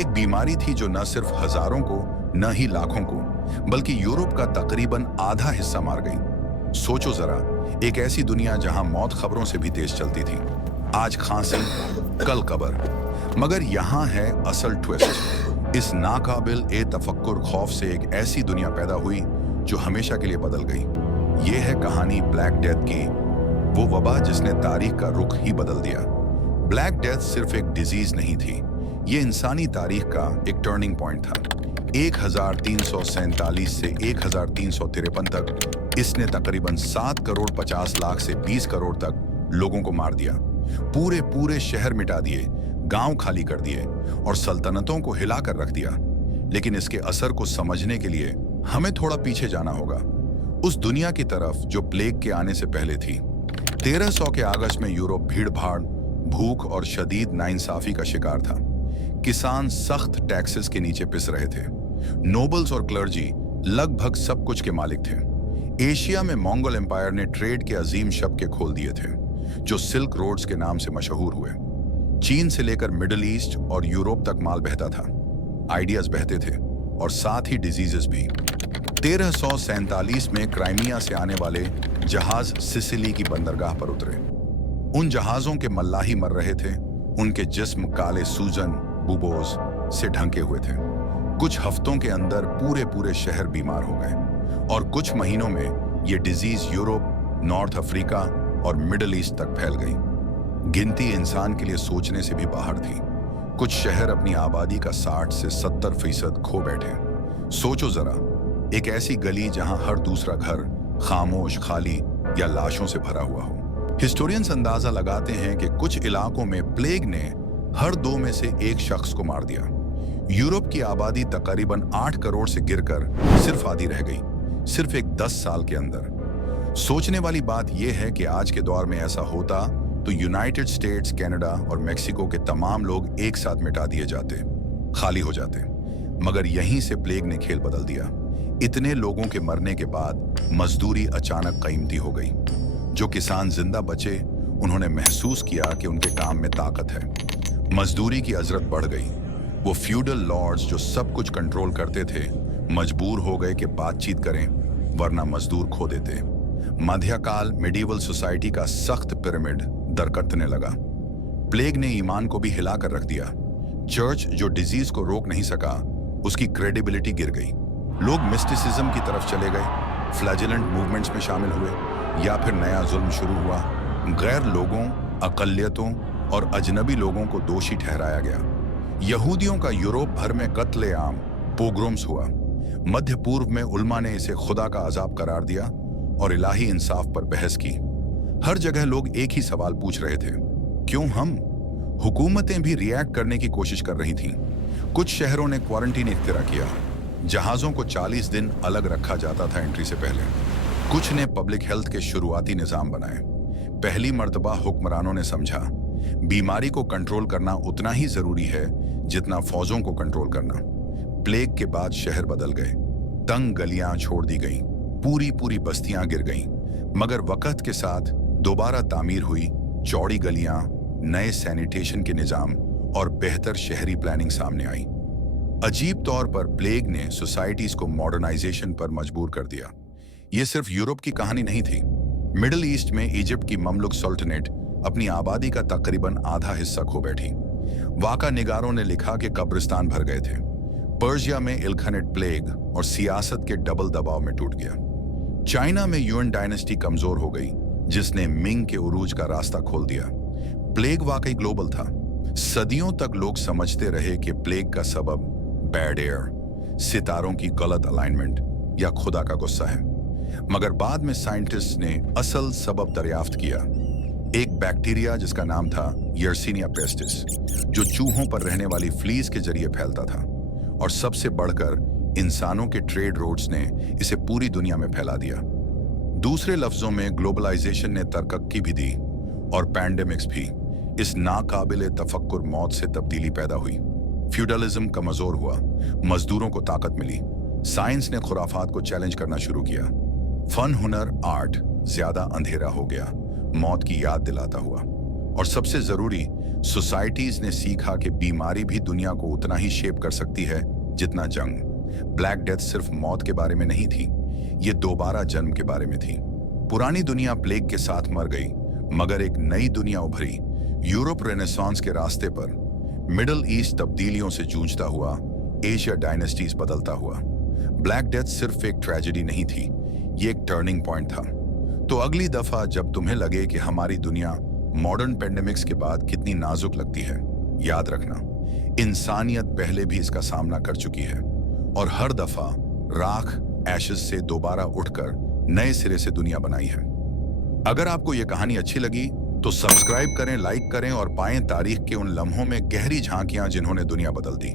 एक बीमारी थी जो न सिर्फ हजारों को, न ही लाखों को, बल्कि यूरोप का तकरीबन आधा हिस्सा मार गई। सोचो जरा, एक ऐसी दुनिया जहां मौत खबरों से भी तेज चलती थी। आज खांसी, कल कब्र। मगर यहाँ है असल ट्विस्ट। इस नाकाबिल ए तफक्कुर खौफ से एक ऐसी दुनिया पैदा हुई जो हमेशा के लिए बदल गई। ये है कहानी ब्लैक डेथ की, वो वबा जिसने तारीख का रुख ही बदल दिया। ब्लैक डेथ सिर्फ एक डिजीज नहीं थी, ये इंसानी तारीख का एक टर्निंग पॉइंट था। 1347 से 1353 तक इसने तकरीबन 7 करोड़ 50 लाख से 20 करोड़ तक लोगों को मार दिया। पूरे पूरे शहर मिटा दिए, गांव खाली कर दिए और सल्तनतों को हिलाकर रख दिया। लेकिन इसके असर को समझने के लिए हमें थोड़ा पीछे जाना होगा, उस दुनिया की तरफ जो प्लेग के आने से पहले थी। 1300 के अगस्त में यूरोप भीड़-भाड़, भूख और शदीद नाइंसाफी का शिकार था। किसान सख्त टैक्सेस के नीचे पिस रहे थे। नोबल्स और क्लर्जी लगभग सब कुछ के मालिक थे। एशिया में मंगोल एम्पायर ने ट्रेड के अजीम शबके खोल दिए थे, जो सिल्क रोड्स के नाम से मशहूर हुए। चीन से लेकर मिडिल ईस्ट और यूरोप तक माल बहता था, आइडियाज बहते थे और साथ ही डिजीजेस भी। 1347 में क्राइमिया से आने वाले जहाज सिसिली की बंदरगाह पर उतरे। उन जहाजों के मल्लाही मर रहे थे, उनके जिस्म काले सूजन, बुबोज से ढंके हुए थे। कुछ हफ्तों के अंदर पूरे पूरे शहर बीमार हो गए और कुछ महीनों में ये डिजीज यूरोप, नॉर्थ अफ्रीका और मिडिल ईस्ट तक फैल गई। गिनती इंसान के लिए सोचने से भी बाहर थी। कुछ शहर अपनी आबादी का 60 से 70% खो बैठे। सोचो जरा, एक ऐसी गली जहां हर दूसरा घर खामोश, खाली या लाशों से भरा हुआ हो। हिस्टोरियंस अंदाजा लगाते हैं कि कुछ इलाकों में प्लेग ने हर 2 में से 1 शख्स को मार दिया। यूरोप की आबादी तकरीबन 8 करोड़ से गिरकर सिर्फ आधी रह गई, सिर्फ एक 10 साल के अंदर। सोचने वाली बात यह है कि आज के दौर में ऐसा होता तो यूनाइटेड स्टेट्स, कनाडा और मेक्सिको के तमाम लोग एक साथ मिटा दिए जाते, खाली हो जाते। मगर यहीं से प्लेग ने खेल बदल दिया। इतने लोगों के मरने के बाद मजदूरी अचानक कीमती हो गई। जो किसान जिंदा बचे, उन्होंने महसूस किया कि उनके काम में ताकत है। मजदूरी की अजरत बढ़ गई। वो फ्यूडल लॉर्ड्स जो सब कुछ कंट्रोल करते थे, मजबूर हो गए कि बातचीत करें, वरना मजदूर खो देते। मध्यकाल मिडीवल सोसाइटी का सख्त पिरामिड दरकतने लगा। प्लेग ने ईमान को भी हिलाकर रख दिया। चर्च जो डिजीज को रोक नहीं सका, उसकी क्रेडिबिलिटी गिर गई। लोग मिस्टिसिज्म की तरफ चले गए, फ्लैजिलेंट मूवमेंट्स में शामिल हुए, या फिर नया जुल्म शुरू हुआ। गैर लोगों, अकलियतों और अजनबी लोगों को दोषी ठहराया गया। यहूदियों का यूरोप भर में कत्लेआम, पोग्रोम्स हुआ। मध्य पूर्व में उल्मा ने इसे खुदा का अजाब करार दिया और इलाही इंसाफ पर बहस की। हर जगह लोग एक ही सवाल पूछ रहे थे, क्यों हम? हुकूमतें भी रिएक्ट करने की कोशिश कर रही थीं। कुछ शहरों ने क्वारंटीन इख्तिरा किया। जहाजों को 40 दिन अलग रखा जाता था एंट्री से पहले। कुछ ने पब्लिक हेल्थ के शुरुआती निजाम बनाए। पहली मर्तबा हुक्मरानों ने समझा, बीमारी को कंट्रोल करना उतना ही जरूरी है जितना फौजों को कंट्रोल करना। प्लेग के बाद शहर बदल गए। तंग गलियां छोड़ दी गईं, पूरी पूरी बस्तियां गिर गईं। मगर वक्त के साथ दोबारा तामीर हुई। चौड़ी गलियां, नए सैनिटेशन के निजाम और बेहतर शहरी प्लानिंग सामने आई। अजीब तौर पर प्लेग ने सोसाइटीज को मॉडर्नाइजेशन पर मजबूर कर दिया। यह सिर्फ यूरोप की कहानी नहीं थी। मिडिल ईस्ट में इजिप्ट की ममलुक सुल्तानेट अपनी आबादी का तकरीबन आधा हिस्सा खो बैठी। वाका निगारों ने लिखा कि कब्रिस्तान भर गए थे। पर्शिया में इल्खनेट प्लेग और सियासत के डबल दबाव में टूट गया। चाइना में युआन डायनेस्टी कमजोर हो गई, जिसने मिंग के उरूज का रास्ता खोल दिया। प्लेग वाकई ग्लोबल था। सदियों तक लोग समझते रहे कि प्लेग का सबब बैड एयर, सितारों की गलत अलाइनमेंट या खुदा का गुस्सा है। मगर बाद में साइंटिस्ट ने असल सबब दरियाफ्त किया। एक बैक्टीरिया जिसका नाम था यर्सीनिया पेस्टिस, जो चूहों पर रहने वाली फ्लीज के जरिए फैलता था। और सबसे बढ़कर इंसानों के ट्रेड रोड्स ने इसे पूरी दुनिया में फैला दिया। दूसरे लफ्जों में ग्लोबलाइजेशन ने तरक्की भी दी और पैंडेमिक्स भी। इस नाकाबिले तफक्कुर मौत से तब्दीली पैदा हुई। फ्यूडलिज्म कमजोर हुआ, मजदूरों को ताकत मिली। साइंस ने खुराफात को चैलेंज करना शुरू किया। फन, हुनर, आर्ट ज्यादा अंधेरा हो गया, मौत की याद दिलाता हुआ। और सबसे जरूरी, सोसाइटीज ने सीखा कि बीमारी भी दुनिया को उतना ही शेप कर सकती है जितना जंग। ब्लैक डेथ सिर्फ मौत के बारे में नहीं थी, ये दोबारा जन्म के बारे में थी। पुरानी दुनिया प्लेग के साथ मर गई, मगर एक नई दुनिया उभरी। यूरोप रेनेसांस के रास्ते पर, मिडिल ईस्ट तब्दीलियों से जूझता हुआ, एशिया डायनेस्टीज बदलता हुआ। ब्लैक डेथ सिर्फ एक ट्रेजेडी नहीं थी, ये एक टर्निंग पॉइंट था। तो अगली दफा जब तुम्हें लगे कि हमारी दुनिया मॉडर्न पेंडेमिक्स के बाद कितनी नाजुक लगती है, याद रखना, इंसानियत पहले भी इसका सामना कर चुकी है और हर दफा राख, एशेस से दोबारा उठकर नए सिरे से दुनिया बनाई है। अगर आपको यह कहानी अच्छी लगी तो सब्सक्राइब करें, लाइक करें और पाएं तारीख के उन लम्हों में गहरी झांकियां जिन्होंने दुनिया बदल दी।